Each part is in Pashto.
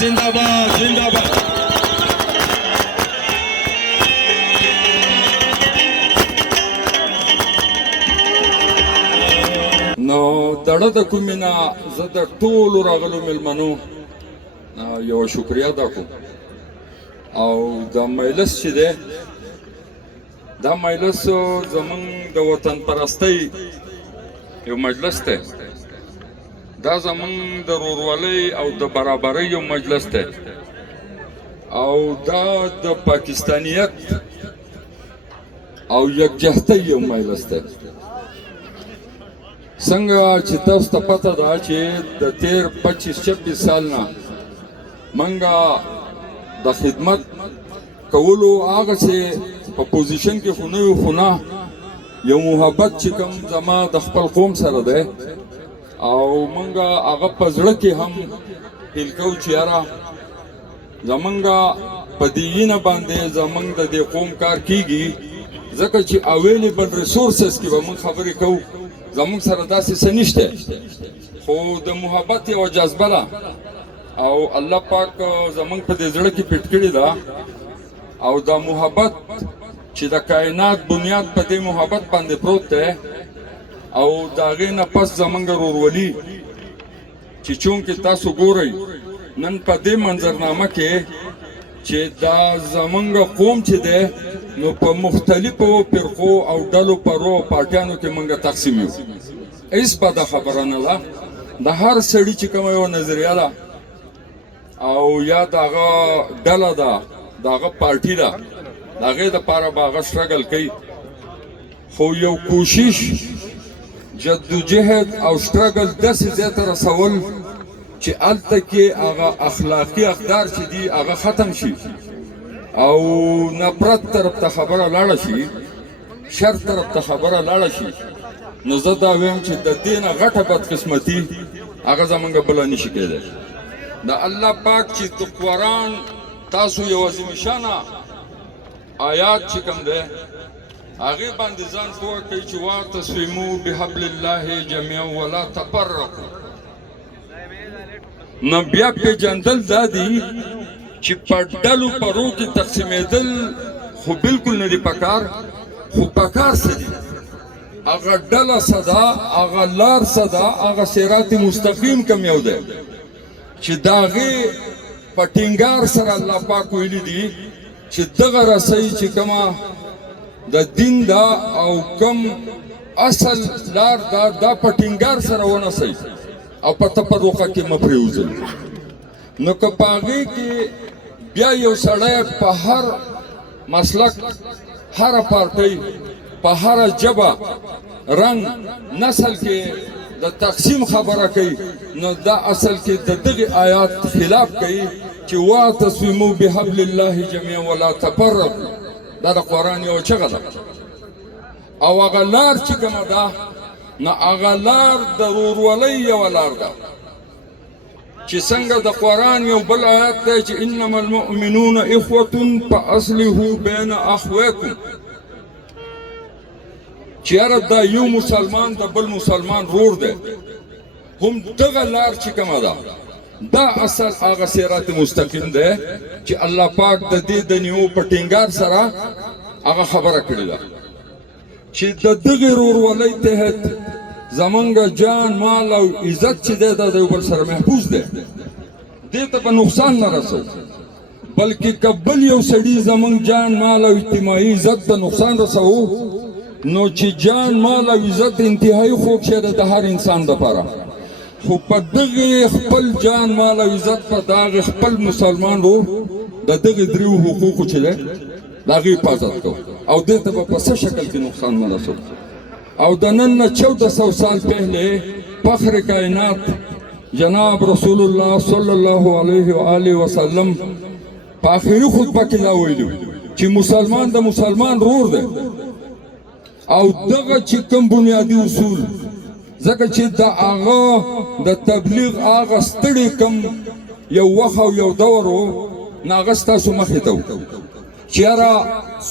जिंदाबाद जिंदाबाद। نو دړه د کومینا زه د ټولو راغلو مېلمنو یو شکریه ادا کوم او د مجلس چې دی دا مجلس زمونږ د وطن پرستۍ یو مجلس دی، دا زمونږ د ورورولۍ او د برابرۍ یو مجلس دی او دا د پاکستانیت او یکجهتۍ یو مجلس دی. څنګه چې تاسو ته پته ده چې د تیر 25-26 سال نه منګه د خدمت کولو هغه چې په پوزیشن کې خو نه یو، خو نه یو محبت چې کوم زما د خپل قوم سره دی او منګه هغه په زړه کې هم هیل کوو چې یاره زمونږه په دې وینه باندې زمونږ د دې قوم کار کیږي، ځکه چې اویلیبل ریسورسز کې به موږ خبرې کوو، زمونږ سره داسې څه نشته، خو د محبت یوه جذبه ده او الله پاک زمونږ په دې زړه کې پټ کړې ده او دا محبت چې د کائنات بنیاد په دې محبت باندې پروت دی او د هغې نه پس زمونږ ورورولي چې چونکې تاسو ګورئ نن په دې منظرنامه کې چې دا زمونږ قوم چې دی نو په مختلفو فرقو او ډلو پرو پارټیانو کې مونږ تقسیم یو. هیڅ بده خبره نه ده، د هر سړي چې کومه یوه نظریه ده او یا د هغه ډله ده، د هغه پارټي ده، د هغې دپاره به هغه سټرګل کوي، خو یو کوشش جدوجهد او سټرګل داسې ځای ته رسول چې هلته کې هغه اخلاقي اقدار چې دي هغه ختم شي او نفرت طرف ته خبره لاړه شي، شر طرف ته خبره لاړه شي، نو زه دا وایم چې د دې نه غټه بدقسمتي هغه زمونږ بله نشي کېدی. د الله پاک چې د قرآن تاسو یو عظیمشانه آیات چې کوم دی هغې باندې ځان پوه کوي چې واعتصموا بحبل الله جمیعا ولا تفرقوا. نو بیا پیژندل دا دي چې په ډلو پرو کې تقسیمېدل خو بالکل نه دي پکار، خو پکار څه دي؟ هغه ډله څه ده، هغه لار څه ده، هغه صراط مستقیم کوم یو دی چې د هغې په ټینګار سره الله پاک ویلي دي چې دغه رسۍ چې کومه د دین ده او کوم اصل لار ده دا په ټینګار سره ونسئ او په تفرقه کې مه پرېوځئ. نو که په هغې کې بیا یو سړی په هر مسلک، هره پارټۍ، په هره ژبه، رنګ، نسل کې د تقسیم خبره کوي، نو دا اصل کې د دغې آیات خلاف کوي چې واعتصموا بحبل الله جمیعا ولا تفرقوا. دا د قرآن یوه چغه ده او هغه لار چې کومه ده نو هغه لار د ورورولۍ یوه لار ده چې څنګه د قرآن یو بل آیات دی چې انما المؤمنون اخوة فاصلحوا بین اخویکم، چې یاره دا یو مسلمان د بل مسلمان رور دی. هم دغه لار چې کومه ده دا اصل هغه صراط مستقیم دی چې الله پاک د دې د نیو په ټینګار سره هغه خبره کړې ده چې د دغې ورورولۍ تحت زمونږ جان، مال او عزت چې دی دا د یو بل سره محفوظ دی، دې ته به نقصان نه رسو، بلکې که بل یو سړي زمونږ جان، مال او اجتماعي عزت ته نقصان رسوو نو چې جان، مال او عزت انتهایی خوږ شی دی د هر انسان دپاره، خو په دغې خپل جان، مال او عزت په دغې خپل مسلمان ورور د دغې دریو حقوقو چې دی د هغې حفاظت کوو او دې ته به په څه شکل کې نقصان نه رسو. او د نن نه 1400 سال پہلے فخر کائنات جناب رسول الله صلی الله علیه و آله وسلم په آخري خطبه کې دا ویلي چې مسلمان د مسلمان رور دی او دغه چې کوم بنیادي اصول، ځکه چې د هغه د تبلیغ هغه ستړی کوم یو وخت او یو دور و نو هغه ستاسو مخې ته و چې یاره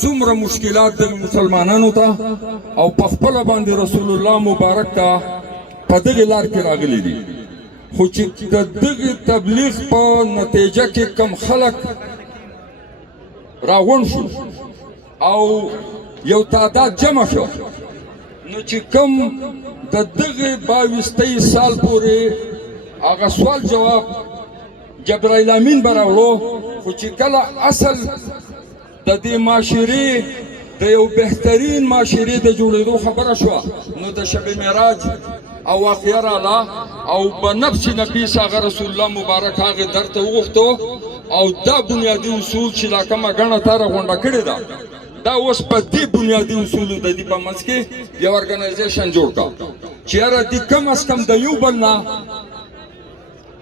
څومره مشکلات د مسلمانانو ته او په خپله باندې رسول الله مبارک ته په دغې لار کې راغلي دي خو چې د دغې تبلیغ په نتیجه کې کم خلک راغونډ شو او یو تعداد جمع شو، نو چې کم د دغې 22 سال پورې هغه سوال جواب جبرائیل امین به راوړو، خو چې کله اصل د دې معاشرې د یو بهترین معاشرې د جوړېدو خبره شوه، نو د شب معراج او واقعه راله او په نفس نفیس هغه رسول الله مبارک هغې درته وغوښتو او دا بنیادي اصول چې دا کومه ګڼه تاره غونډه کړې ده، دا اوس په دې بنیادي اصولو د دې په منځ کې یو ارګنایزیشن جوړ کړه چې یاره دې کم از کم د یو بل نه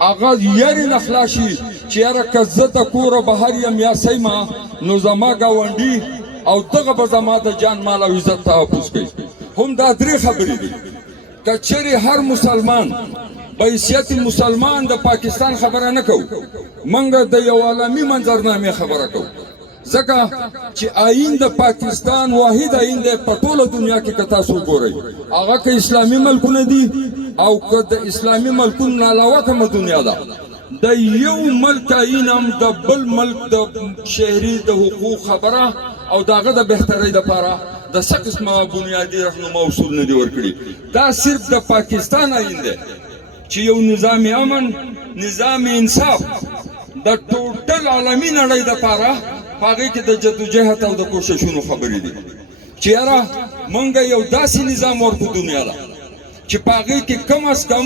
هغه یارې نه خلاص شي چې یاره که زه د کوره بهر یم یا سیمه نو زما ګاونډي او دغه به زما د جان مال او عزت تحفظ کوي. هم دا درې خبرې دي. که چېرې هر مسلمان په حیثیت مسلمان د پاکستان خبره نه کوو، موږ د یو عالمي منظرنامې خبره کوو، ځکه چې آیین د پاکستان واحد آیین دی په ټوله دنیا کې که تاسو وګورئ، هغه که اسلامي ملکونه دي او که د اسلامي ملکونو نه علاوه کومه دنیا ده، د یو ملک آیین هم د بل ملک د شهري د حقوق خبره او د هغه د بهترۍ دپاره د څه قسمه بنیادي رهنما اصول نه دي ورکړي. دا صرف د پاکستان آیین دی چې یو نظام امن، نظام انصاف د ټوټل عالمي نړۍ دپاره په هغې کې د جدوجهد او د کوششونو خبرې دي چې یاره موږ یو داسې نظام ورکړو دنیا له چې په هغې کې کم از کم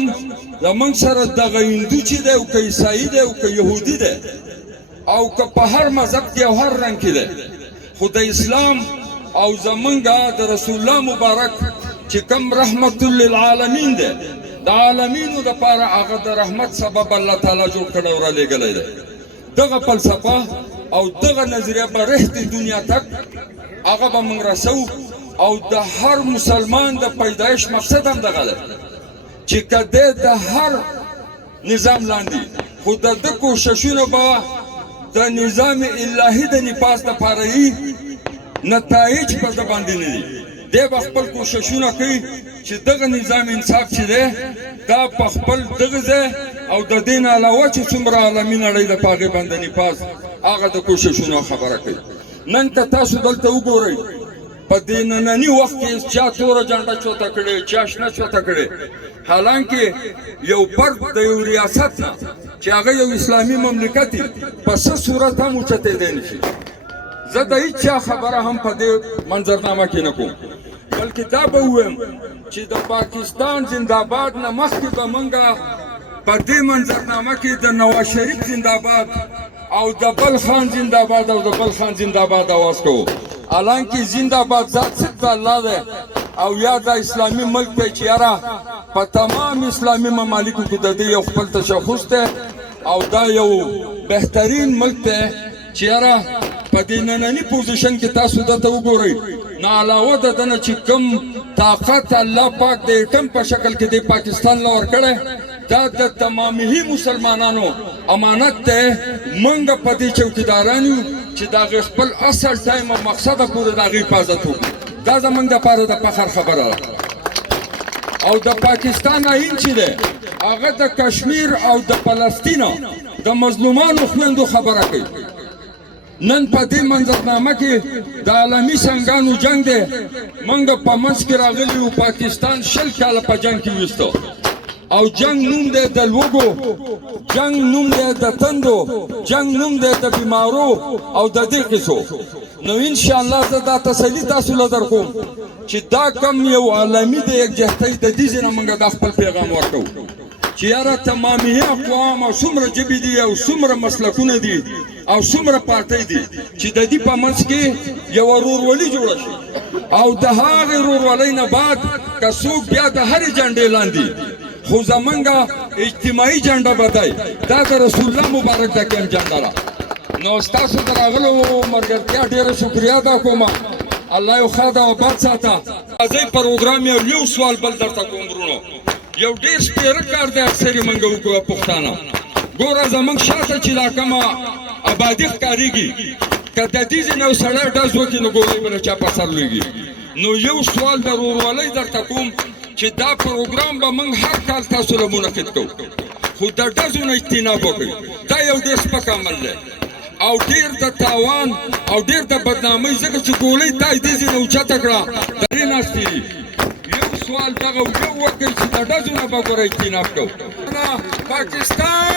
زموږ سره دغه هندو چې دی او که عیسایي دی او که یهودي دی او که په هر مذهب کې او هر رنګ کې دی، خو د اسلام او زمونږ د رسول الله مبارک چې کم رحمت للعالمین دی، د عالمینو دپاره هغه د رحمت سبب الله تعالی جوړ کړی او رالیږلی دی. دغه فلسفه او دغه نظریه به رهت دنیا تک هغه به موږ رسو او د هر مسلمان د پیدایش مقصد هم دغه دی چې که دی د هر نظام لاندې، خو د ده کوششونه به د نظام الهي د نفاذ دپاره وي، نتایج په ده باندې نه دي. دی به خپل کوششونه کوي چې دغه نظام انصاف چې دی دا په خپل دغه ځای او د دې نه علاوه چې څومره عالمي نړۍ ده په هغې باندې نفاذ هغه د کوششونو خبره کوي. نن که تاسو دلته وګورئ په دې ننني وخت کې چا توره جنډه چوته کړې، چا شنه چوته کړې، حالانکه یو فرد د یو ریاست نه چې هغه یو اسلامي مملکت وي په څه صورت هم اوچتېدی نه شي. زه د هیڅ چا خبره هم په دې منظرنامه کې نه کوم، بلکې دا به ووایم چې د پاکستان زنده‌باد نه مخکې به موږ په دې منظرنامه کې د نواز شریف زنده‌باد او د بل خان زنده‌باد او د بل خان زنده‌باد اواز کوو، حالانکه زنده‌باد ذات صرف د الله دی او یا د اسلامي ملک دی چې یاره په تمام اسلامي ممالکو کې د دې یو خپل تشخص دی او دا یو بهترین ملک دی چې یاره په دې ننني پوزیشن کې تاسو دلته وګورئ، نه علاوه د ده نه چې کوم طاقت الله پاک د ایټم په شکل کې د پاکستان له ورکړی، دا د تمامي مسلمانانو امانت دی. موږ په دې چوکیداران یو چې د هغې خپل اصل ټایم او مقصده پورې د هغې حفاظت وکړو. دا زموږ دپاره د فخر خبره ده. او د پاکستان آیین چې دی هغه د کشمیر او د فلسطین د مظلومانو خویندو خبره کوي. نن په دې منظرنامه کې د عالمي سنګانو جنگ دی، موږ په منځ کې راغلي یو پاکستان 20 کاله په جنگ کې ویسته او جنگ نوم دی د لوږو، جنگ نوم دی د تندو، جنگ نوم دی د بیمارو او د دې قصو. نو انشاءالله زه دا تسلي تاسو له درکوم چې دا کم یو عالمي د یکجهتۍ د دې ځای نه موږ دا خپل پیغام ورکوو چې یاره تمامي اقوام او څومره ژبې دي او څومره مسلکونه دي او څومره پارټۍ دي چې د دې په منځ کې یوه ورورولي جوړه شي او د هغې ورورولۍ نه بعد که څوک بیا د هرې جنډې لاندې، خو زمونږ اجتماعي جنډه به دی دا د رسول الله مبارک د کیم جنډه ده. نو ستاسو د راغلو ملګرتیا ډېره شکریا ادا کوم، الله یو ښه ده او بد ساته. راځئ پروګرام یو سوال بل درته کوم ورونو، یو ډېر سپېره کار دی اکثر یې موږ وکړو پښتانه. ګوره زموږ شاته چې دا کومه آبادي ښکارېږي، که د دې ځای نه یو سړی ډز وکړي نو ګولۍ به له چا په سر لوېږي. نو یو سوال د ورورولۍ درته کوم چې دا پروګرام به موږ هر کال تاسو له منعقد کوو، خو د ډزو نه اجتناب وکړي دا یو ډېر سپک عمل دی او ډېر د تاوان او ډېر د بدنامۍ ځکه چې ګولۍ تا دې ځینې اوچته کړه درې ناستې دي یو سوال دغه یو وکړي چې د ډزو نه به ګوره اجتناب کوو پاکستان